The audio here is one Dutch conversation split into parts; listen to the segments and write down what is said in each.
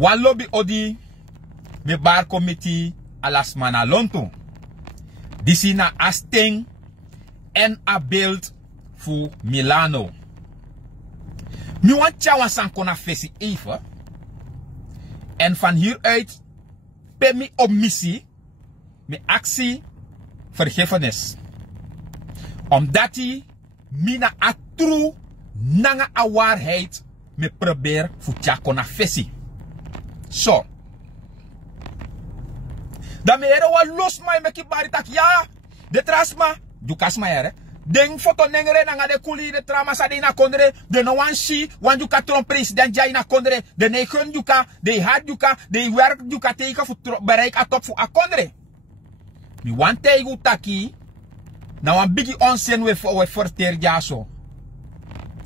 Wan lobby odi me bar committee alas mana lonto. Disi na asting en a beeld fu Milano. Mi want chawan san kona fesi even. En van hieruit pe mi op missie, me actie vergiffenis. Omdat hij mina a true nanga a waarheid me probeer futja kona fesi. So. Dan me wa los mai me ki bari tak ya. De trasma, du kasma yere. Den foto nengere nanga de kuli de trama sa de na kondre. De no wan shi, wan juka tron president jai na kondre. De ne gun juka, de had juka, de werk juka teken fu bereik a top fu a kondre. Mi wan tegu taki. Na wan bigi onsen we forter jaso.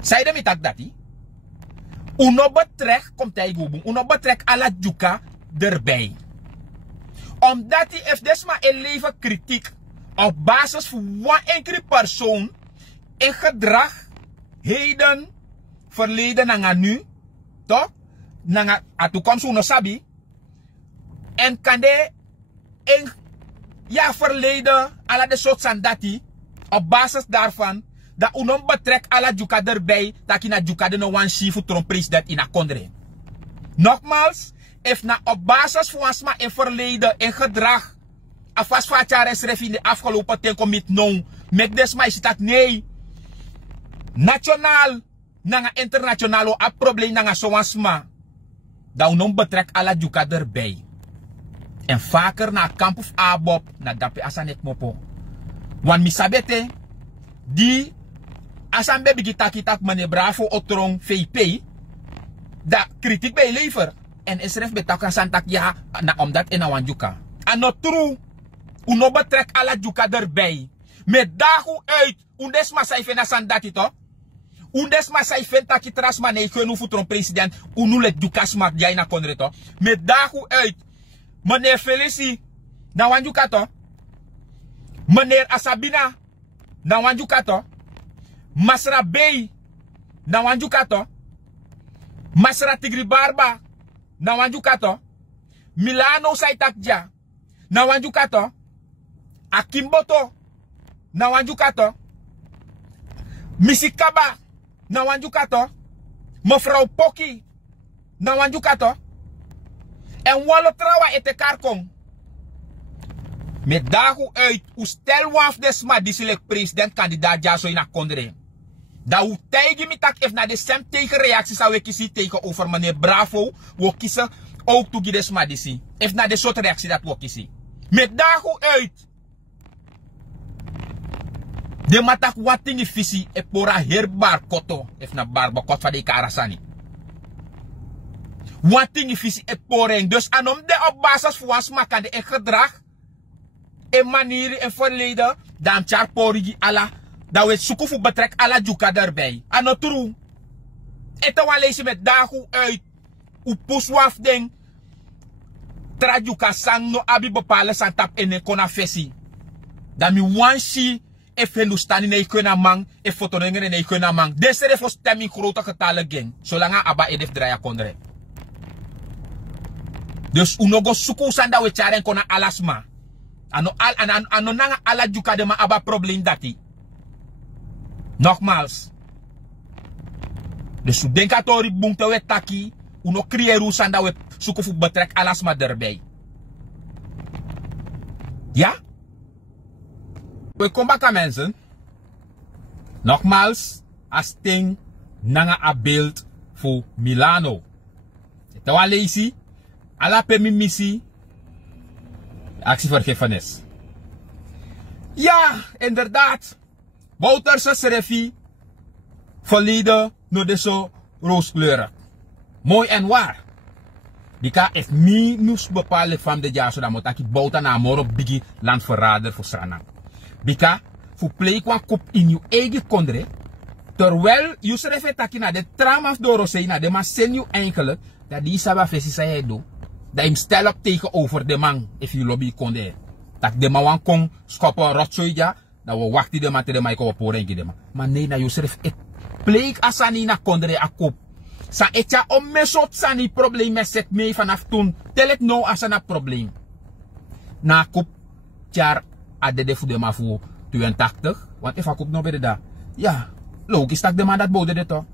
Saide mi tak dati. Uno betrek, komt hij goed. Uno betrek ala juka erbij. Omdat hij heeft desma een leven kritiek op basis van one enkele persoon in gedrag, heden, verleden en nu, toch? Nanga a toekomst uno sabi. En kan de in ja verleden ala de soort sandati op basis daarvan dat uno betrek ala juka erbij dat na juka de no one shifu tron president in a kondre. Nogmaals, if na op basis van asma in verleden in gedrag afas fatjare schreef in de afgelopen tijd met non met desma is dat nee nationaal nanga internationaal a probleem nanga soansma dat uno betrek ala juka erbij. En vaker na kamp of abob na dape asanek mopo. Wan misabete di asambe bigitakitak mane bravo otrong VP da kritiek bij lever. En SRF betakan santak ja na omdat en awan juka. Ano true. Uno betrek ala juka erbij. Met dagu uit. Undes masai na sandati to. Undes masai taki trasma ne genu futron president. Unu let juka smak jai na kondre to. Met dagu uit. Meneer Felici na wan juka to. Meneer Asabina na wan juka to. Masra Bey na wan juka to. Masra Tigri Barba na wan juka to. Milano Saitakja na wan juka to. Akimboto na wan juka to. Misikaba na wan juka to. Mevrouw Poki na wan juka to. En walo trawa ete karkong. Met dagu uit. U stel waf desma disilek president kandidaat jaso in a kondre. Da u tijgi mi tak if na de sem tegen reacties zou we kiezen tegenover meneer Bravo. We kiezen ook toegi desma disi. If na de soort reactie dat we kiezen. Met dagu uit. De matak watingi visi e pora herbar koto. If na barba kot van de karasani. Watingi visi e poreng. Dus anom de op basis van wasma kan de e gedrag. En manieren en verleden. Dan char porigi ala. Dat we zoeken voor betrek ala juka erbij. Ano true. Ete wan lees je met dagu uit. U puswaf ding. Tra juka sang no abi bepalen sang tap ene kona fesi. Dan mi wan si. If Hindustani ne ikuna mang. If fotoringen ne ikuna mang. Desere voor stemming grote getallen gang. Zolang aba edef draya kondre. Dus unogo suku sanda we charen kona alasma. Ano nanga ala juka de ma aba probleem dati. Nogmaals. Dus u denkt dat we bunte we taki. Uno creëren sanda we suku fu betrek alasma erbij. Ja? We komen back mensen. Nogmaals. As ting nanga a beeld voor Milano. Tawa leisi. Ala pe mi missie. Actie vergiffenis. Ja, inderdaad. Bouterse Serefi. Verleden no de zo rooskleuren. Mooi en waar. Dika if mi nus bepalen van de jaar zodat moet ik bouta na moro bigi landverrader voor Sranang. Bika fu play kwa kop in je eigen kondre. Terwijl je Serefi taki na de tramaf door na de maar sen je eigenlijk dat die saba fesi say do. Dat hem stel op tegenover de man if you lobby konde. Dat de man wan kon skoppen rotsoja. Dat we wachten de man te de man ko porengi de man. Maar nee na Yusuf ik pleeg asani na kondre akop. Sa etja om mesot sa ni probleem set mee vanaf toen. Tel het nou als een probleem. Na kop jaar adede voor de ma voor 82. Want if ik nou bij de da. Ja, logisch dat de man dat bode dit toch.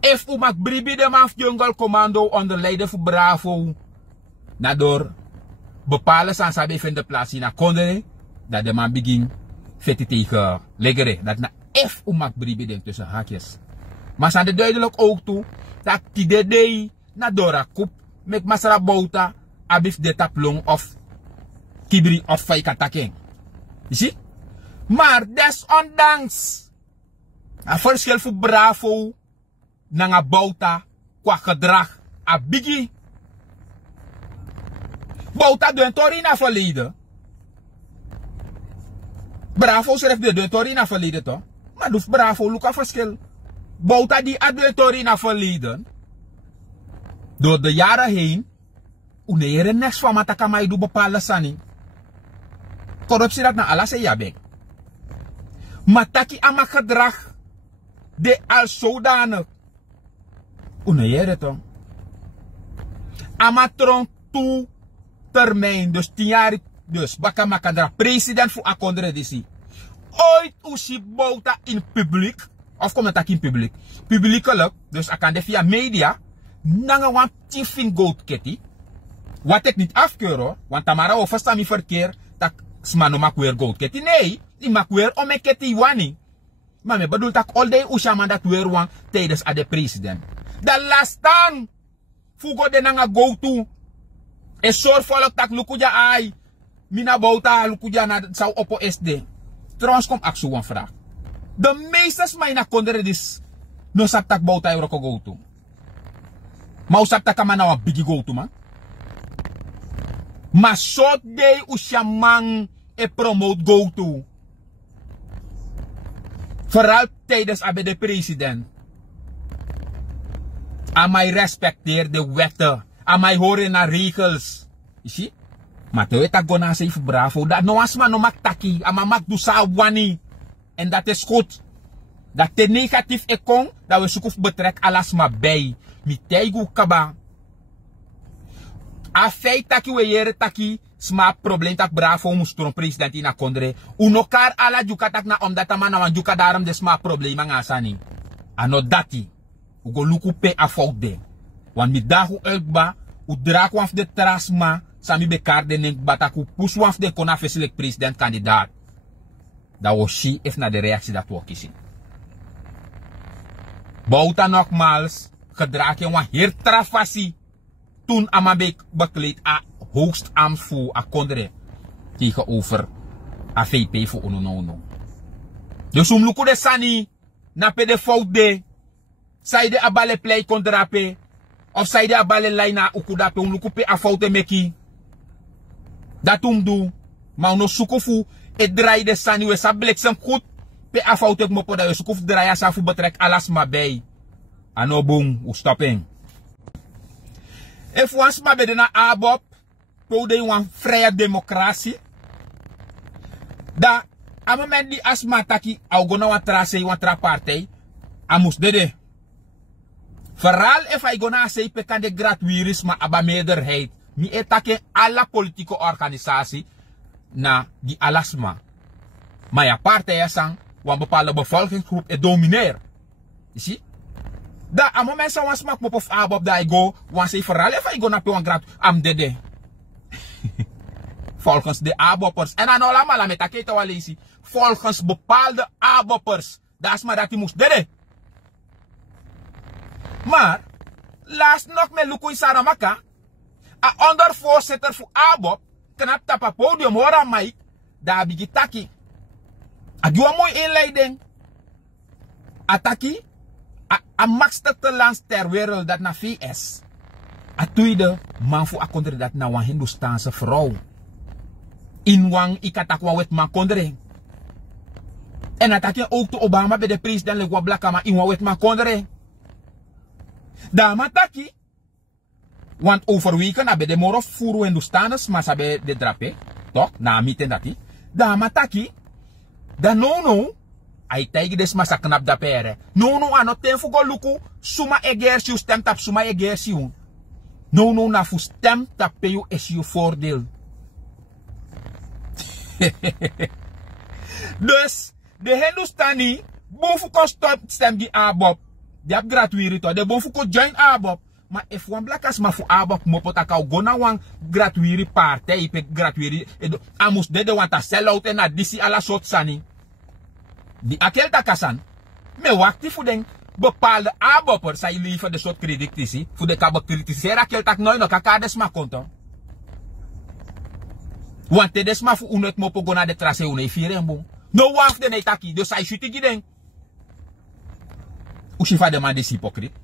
If u mag bribi de man jungle commando onder leiden voor Bravo. Na door bepalen zijn sabi vinden plaats in a kondere. Dat de man begin vetti tegen leggere. Dat na if u mag bribi denk tussen haakjes. Maar zijn de duidelijk ook toe. Dat die de na dora koep. Mek masara bouta. Abif de taplong of kibri of faikataking. Je ziet? Maar desondanks. Een verschil voor Bravo. Nanga bouta. Qua gedrag. A biggie. Bouta doen Torina verleden. Bravo schrijft de Torina verleden toch? Maar doet Bravo luka verschil. Bouta die a Torina verleden. Door de jaren heen. Unere next van mataka mai do bepaalde sani. Corruptie dat na alles en jabek. Mataki ama gedrag. De al zodanig. Unere toch? Amatron toe termijn. Dus 10 jaar. Dus bakamakadra president voor akondre disi. Ooit usi bouta in publiek. Of kom het in publiek. Publiekelijk. Dus akande via media. Nanga wan tifing goat ketty. Wat ik niet afkeur hoor. Want Tamara over sta mi verkeer. Dat smano mak weer goat ketty. Nee. Die mak weer om een ketty wani. Maar me bedoel dat all day ushaman dat weer wan tijdens de president. De last time. Fugo de nanga go to. E soort volk tak lukuja ai. Mina bouta lukuja na zou oppo SD. Trouwens kom aksu wan vraag. De meeste mij na kondere dis. No sap tak bouta euroko go to. Maar usap tak man na wan bigi go to man. Maar soort day ushaman e promote go to. Vooral tijdens de president. Aan mij respecteer de wetten. Aan mij horen naar regels. Je ziet? Maar toen ik gona zei voor Bravo. Dat no asma no mak taki. Ama mak du sa wani. En dat is goed. Dat te negatief ekon. Dat we zoeken betrek alas maar bij. Miteigu kaba. A feit taki we jere taki. Sma probleem tak Bravo moest door een president in akondre. Unokar ala juka tak na omdat man na wan juka daarom de sma probleem ang asani. Ano dati. Ugo luku pe a fout de. Want mi dagu elkba. U draak waf de trasma. Sami bekar de nek bataku pus waf de kona feselek president kandidaat. Dat was she if na de reactie dat we kiezen. Bouta nogmaals. Gedraak je wan heer trafasi. Toen amabek bekleed a hoogst amfu a kondre tegenover a VP voor ononono. Dus luku de sani na pe de fout de saide abale play kondrape of saide abale laina ukudape luku pe a fout de meki. Dat do maar no sukofu e draai de sani we sa bliksem goed pe a fout ek mopo da we sukofu draai sa fu betrek alas ma bij. Ano boom u stopping. If once ma be na abop pou de wan vrije democratie. Da, a moment die asma taki, au gona wan trase wan tra partij, amus dede. Vooral if I gona say pekan de gratuirisme aba meerderheid, mi etake alla politieke organisatie na die alasma. Maar ja partijen sang, wan bepaalde bevolkingsgroep e domineer. You see? Da, a moment sa wan smak mop of abop da I go, wan say vooral if I gona pe wan grat, am dede. Volgens de aboppers. En dan allemaal met aketa walesi. Volgens bepaalde aboppers. Dat is maar dat hij moest dede. Maar, laatst nog met Lukui Saramaka. A ondervoorzitter voor abop. Knap tapa podium hoor aan mij. Daar bigi taki. A doe een mooie inleiding. A taki. A maxste land ter wereld dat na VS. A tweede man voor akondre dat na een Hindoestaanse vrouw. In wang ikatakwa wet man kondre. En atake ook to Obama bij de president le wablakama in wang wet man kondre. Dama taki. Want over weekend bij de moro furu Hindoestaanse maar sabe de drape. Toch? Na miten dati. Dama taki. Da no. Ai taigi des masa knap da pere. No ano ten fu go luku. Suma egersi u stem tap suma egersi u. No na fu stem tap pe u es je voordeel. Dus de Hindustani bofu ko stop stem di Abob. Die heb gratuit to. De bofu ko join Abob. Maar if wan blakas ma fu Abob mopota ka gona wan gratuit partij pe gratuit amus de wanta sell out en disi ala sot sani. Die akel takasan me wakti fu den bepaalde Abobber sa liever de soort kredietisi fu de ka bekritisera akel tak noy no kakades ma konto. Want te des ma fu unet mopo gona de trase une firembo. No waf de netaki de sai shuti giden. Ushifa de man des hypocrite.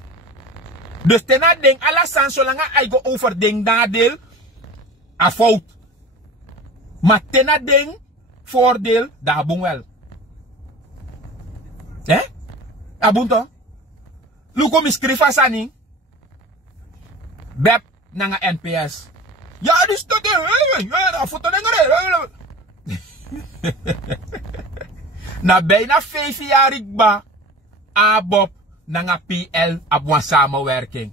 Dus tena ding ala san solanga ay go over ding nadeel a fout. Maar tena ding voordeel da bung wel. Abunto. Luko mi skrifa sani. Bep nanga NPS. Ja, dus dat ja, foto dengere. Na bijna 5 jaar ik ba Abob nanga PL abwa samenwerking.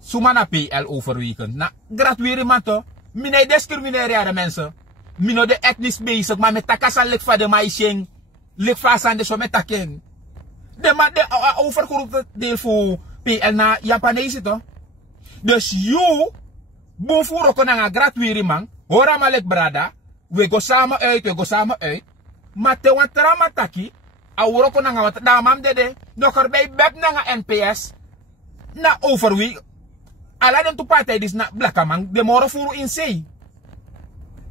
Suma na PL overweken. Na gratuire man to. Mine discrimineren de mensen. Mino de etnisch bezig, maar met takasan lik van de maïsing. Lik van de so met taken. De man de overgrote deel voor PL na Japanese to. Dus you boom voor ook nanga gratuire man. Hora malek brada. We go samen uit. Maar te want trama taki. Auro ko nanga wat damam dede. Nog erbij beb nanga NPS. Na overwie. Ala den tu partij dis na blakaman. De moro furu in sei.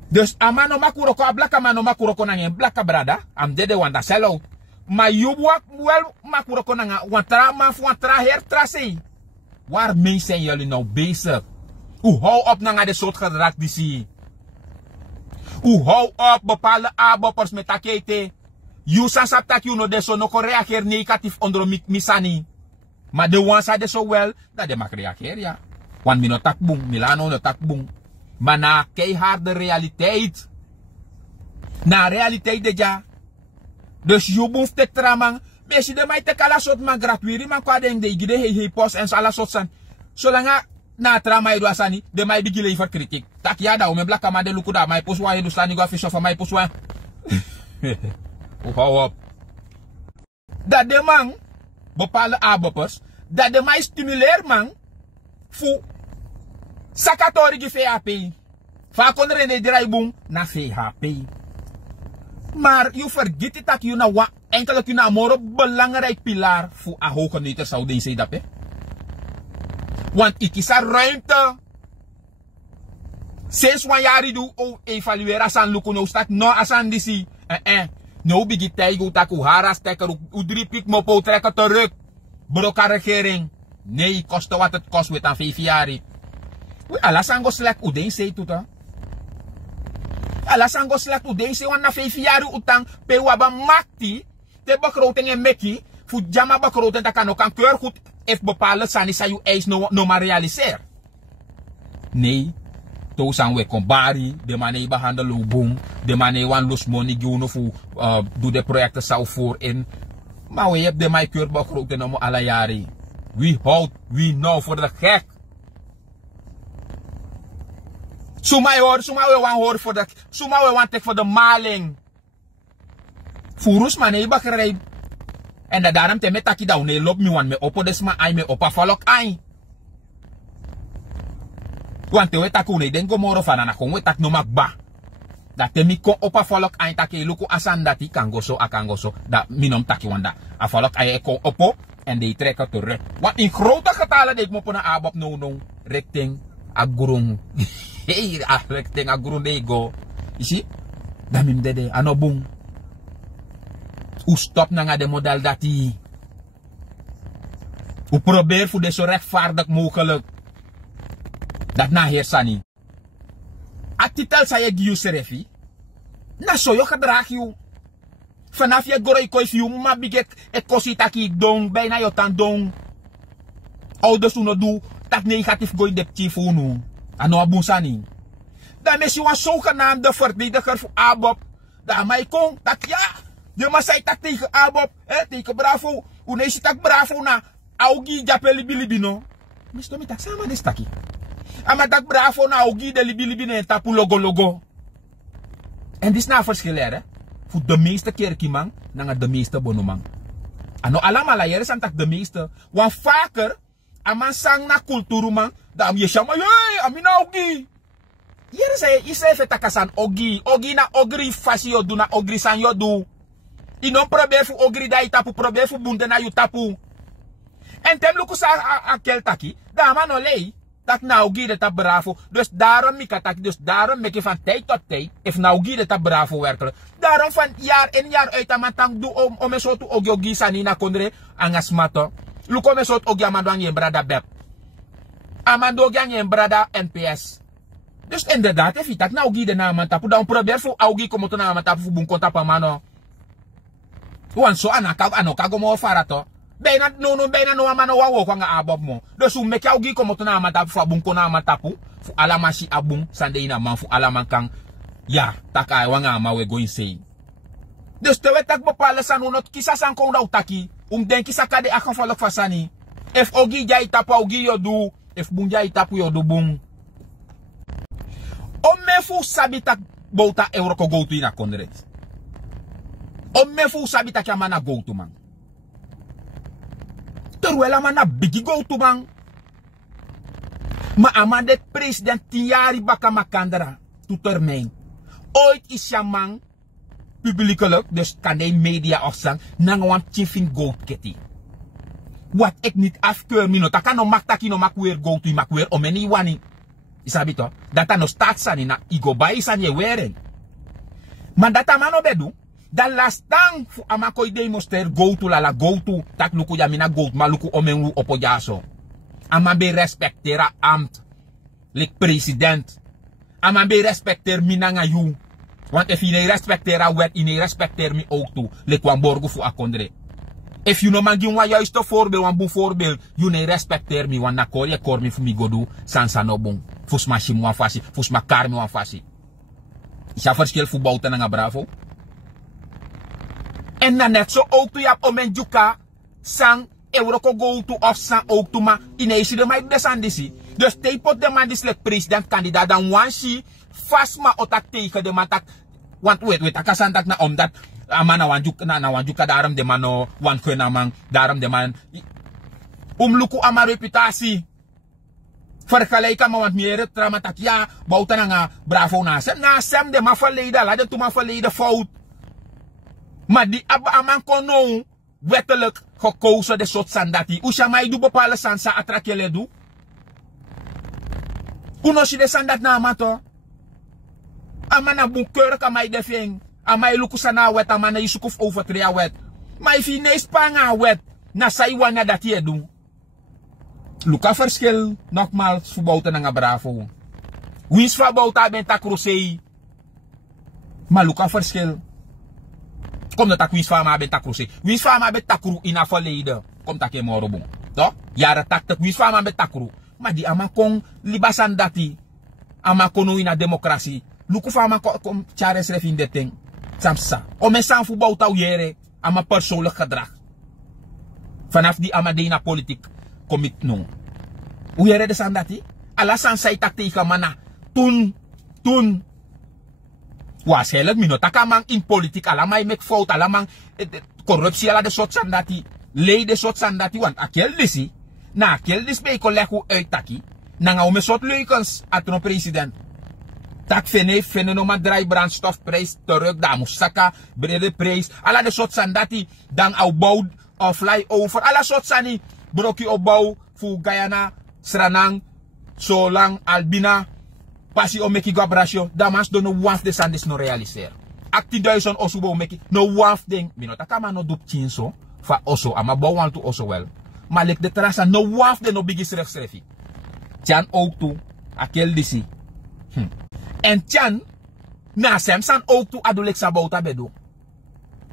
Dus amano makuro ko blakaman no makuro ko nanga blaka brada. Am dede wanda sell out. Maar you wel makuro ko nanga wantra her tracé. Waarmee zijn jullie nou bezig? Hoe hou op nanga de soort gedrag die zie. Hoe hou op bepaalde aboppers met takete. You sasap tak you no deso no ko reageer negatief onder misani. Maar de ones hadden zo wel dat de mag reageren ja. Want mi no takbung, Milano no takbung. Maar na keiharde realiteit. Na realiteit de ja. Dus you boef te tramang. Besi de mij te kala sot man gratuiri man kwa deng de igide hei post en ala sot san. Zolang na tramai do asani de mij bigi lever kritik. Tak ya da o me blaka ma de luku da mij post wa do stani go fish of mij post wa. Hou op. Dat de man bepaalde aboppers dat de mij stimuleer man fu sakatori gi VHP. Va kon rene draaiboom na VHP. Maar you forget it dat you na wa enkele kuna moro belangrijk pilaar fu a hoge neter zou deze dat Want ik is er ruimte. Sinds wanneer je doet evalueren asan luku no staat no asan disi. No bigi taigo taku haras teker u 3 pik mopo trekken terug. Broka regering. Nee, koste wat het kost met aan 5 jaar. We alasango slek u deze tuta. Alasango slek u deze wan na 5 jaar utang pe waba makti te begroting en mekki fu jama begroting dat kan keur goed if bepaalde sani sa you eis no maar realiseer. Nee. To sang we kombari, de mane behandelen boom, de mane wan los money giuno fu do de projecten zou voor in. Maar we hebben de mij keur begroting om alle jaren. Wie houdt, wie nou voor de gek? Suma we wan hoor voor de, suma we wan tek voor de maling. Furus mane bakkerij. En dat daarom te met taki daun, ne lop mi wan me opo desma ai me opa falok ai. Want te weta kune den go moro fana na kon wetak no makba. Dat te mi kon opa falok ai take luku asan dati kangoso akangoso. Dat minom taki wanda. A falok ai kon opo en de trekken terug. Want in grote getallen deed mo po na abop no rekting agurung. Hey, rekting agurung de go. You see? Damim dede anobung. U stop na nga de model dati. U probeer voor de zo rechtvaardig mogelijk. Dat na heersani. A titel sa je giu serefi. Na so yo gedrag you. Vanaf je goroi koif you. Ma biget et kosi taki dong. Bijna yo tan dong. Ouders uno do. Tak negatief gooi dep chief unu. Ano abusani. Dan is je een zogenaamde verdediger voor Abob. Dan mij kon. Tak ja. De masai tak tegen Abob, tegen Bravo. Unesi tak Bravo na augi jape libi no. Misto mi tak sama des taki. Ama tak Bravo na augi de libi ne tapu logo. En dis na verschil hè. Voor de meeste kerkie man, na de meeste bonomang. Ano alamala yere san tak de meeste. Wan vaker, aman sang na kulturu man, da am yeshama, hey, amina augi. Yere say, ise fe takasan ogi. Ogi na ogri fasi yodu na ogri san yodu. Ino probeer fu ogri da itapu, probeer fu bunde na yutapu. En tem luku sa akel taki, da man olei, tak na ogi de tap Bravo. Dus daarom mika taki, dus daarom meki van tijd tot tijd, if na ogi de tap Bravo werkelijk. Daarom van jaar in jaar uit amatang du om eso tu ogi sanina kondre angasmato. Luko me sot ogi amando ang brada bep. Amando ang brada NPS. Dus inderdaad, if itak na ogi de naman tapu, dan probeer fu ogi como to naman tapu fu bungkon tapa mano. Wan so ano kago mo farato. Bijna no amano wawo kwa nga abob mo. Dus meki ogi como to naman tapu fu bungkon naman tapu, fu alamashi abung sande ina man fu alaman kang ya takay wanga mawe go insane. Dus tewe tak bepalen sa nunot kisa sang ko daw taki. Den kisa kade akan follow fasani. If ogi jay tapu ogi yodu, if bung jay tapu yodu bung. O mefu sabitak bouta euro ko go to ina kondret. O mefu sabitak ya mana go to man. Terwela mana bigi go to man. Ma amadet president tiari baka makandara to termijn. Ooit is ya man publiekelijk, dus kan de media afzang, nang wan chiefin go keti. Wat ik niet afkeur mino, taka no maktaki no makwer go to makwer o meni wani. Isabi to, data no statsani na igobai san ye weren. Maar data mano bedu, da last tang fu amako ide moster go to la go to, tak luku yamina go to, maluku omenwu opojaso. Ama be respectera amt, lik president. Ama be respecter minanga yu. Want if you respectera wet, you respecter mi ook toe, lik wan borgo fu akondre. If you no man give one juiste voorbeeld, wan boe voorbeeld, you ne respecteer me, wan na kor je kor mi fu mi godu, sansa no bon. Fus ma shim wan fasi, fus ma karmi wan fasi. Is ja verschil fu bouten nga Bravo. En na net zo ook toe ja omen juka, sang euro ko go to of sang ook toe ma, inesi de mai desandisi. Dus te pot de man dis lek president kandidaat dan wan si, fast ma otak tegen de man tak, want wait, akasantak na omdat, amana wanjuka daarom de mano wan kwenamang daarom de man luku ama reputasi vergelijken maar want meer tramatak ja bouwten nga Bravo na sem de ma verleden la de tu ma verleden fout maar die amang kono wettelijk gekozen de soort sandati usha mai du bepalen sansa atrakele du uno si de sandat na amato amana bukeur ka mai defeng amay luku sana wet amana yusukuf over 3 wet. Maar if je spanga wet na saiwan na dat je doen. Luka verschil nogmaals verboten nga Bravo. Wins verbouta ben takrusei. Maar luka verschil. Kom dat wins fama ben takrusei. Wins fama ben takru ina verleden. Kom tak je morobong. Toch? Jaren 80 wins fama ben takru. Maar die amakong libasan dati. Amakono ina demokrasi. Luku fama kom chares ref in de ting. Samsa. O men san voetbal touw jere. Ama persoonlijk gedrag. Vanaf die amadena politiek. Komit no. Hoe jere de san dati? Alasan say tak tegen mana. Toen. Was helet mino. Takamang in politiek. Alamay mek fout. Alamang corruptie ala de sot san dati. Lei de sot san dati. Want akel disi. Na akel dis be ko leku uit taki. Nanga ome sot leukens atno president. Tak fene no man draai brandstofprijs terug, da musaka, brede prijs, ala de soort sandati, dan opbouw of flyover, ala soort sani, broki opbouw, fu Guyana, Sranang, Solang, Albina, pasi o meki gabrasyo, damas do no waf de sandis no realiser. 18,000 osubo meki, no waf ding, minota kama no dup chinso, fa oso, ama bouwan tu oso wel. Malik de trasa, no waf de no bigis refsrefi. Tjan ook tu, akel disi. En Tjan, na semsan ook toe adulik sa bouta bedo.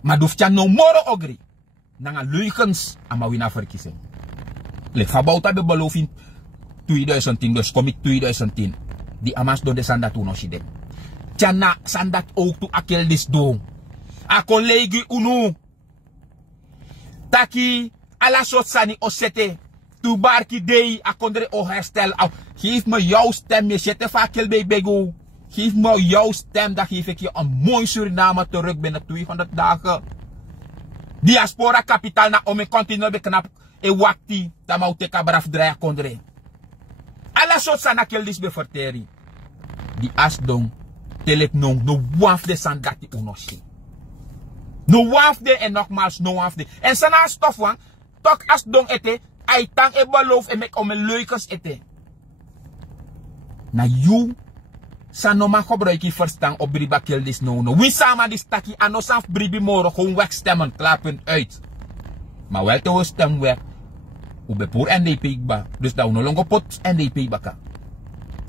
Maar doef Tjan no moro ogri. Nanga leugens ama wina verkiezing. Lek fa bouta be beloof in 2010, dus kom ik 2010. Die amas do de sandat uno shide. Tjan na sandat ook toe akel dis do. A collega unu. Taki ala soort sani osete. Tu barki dei a kondre o herstel. Geef me jouw stem. Je zit vaak bij bego. Geef me jouw stem. Dan geef ik je een mooi Suriname terug binnen 200 dagen. Diaspora kapitaal na om continu beknap. E wakti. Tamau teka braf draaien kondre. Ala soort sana keldis beverteri. Die asdong. Telek no waf de sandati unoshi. No wafde en nogmaals no wafde. En sana stof wan, tok as dong ete, ay tang e beloof en mek om leukers ete. Na you, sa no ma gebruik verstang op briba kill dis no. Wie sama dis taki anosaf bribi moro gewoon wegstemmen, klappen uit. Maar wel te stem weg. Ube pour NDP ba. Dus dat no longo pot NDP baka.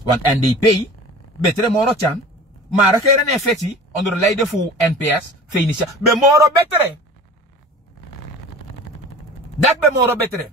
Want NDP, betere moro chan. Maar er een effectie onder leiding voor NPS, Venetia. Bemoro betere. Dat bemoro betere.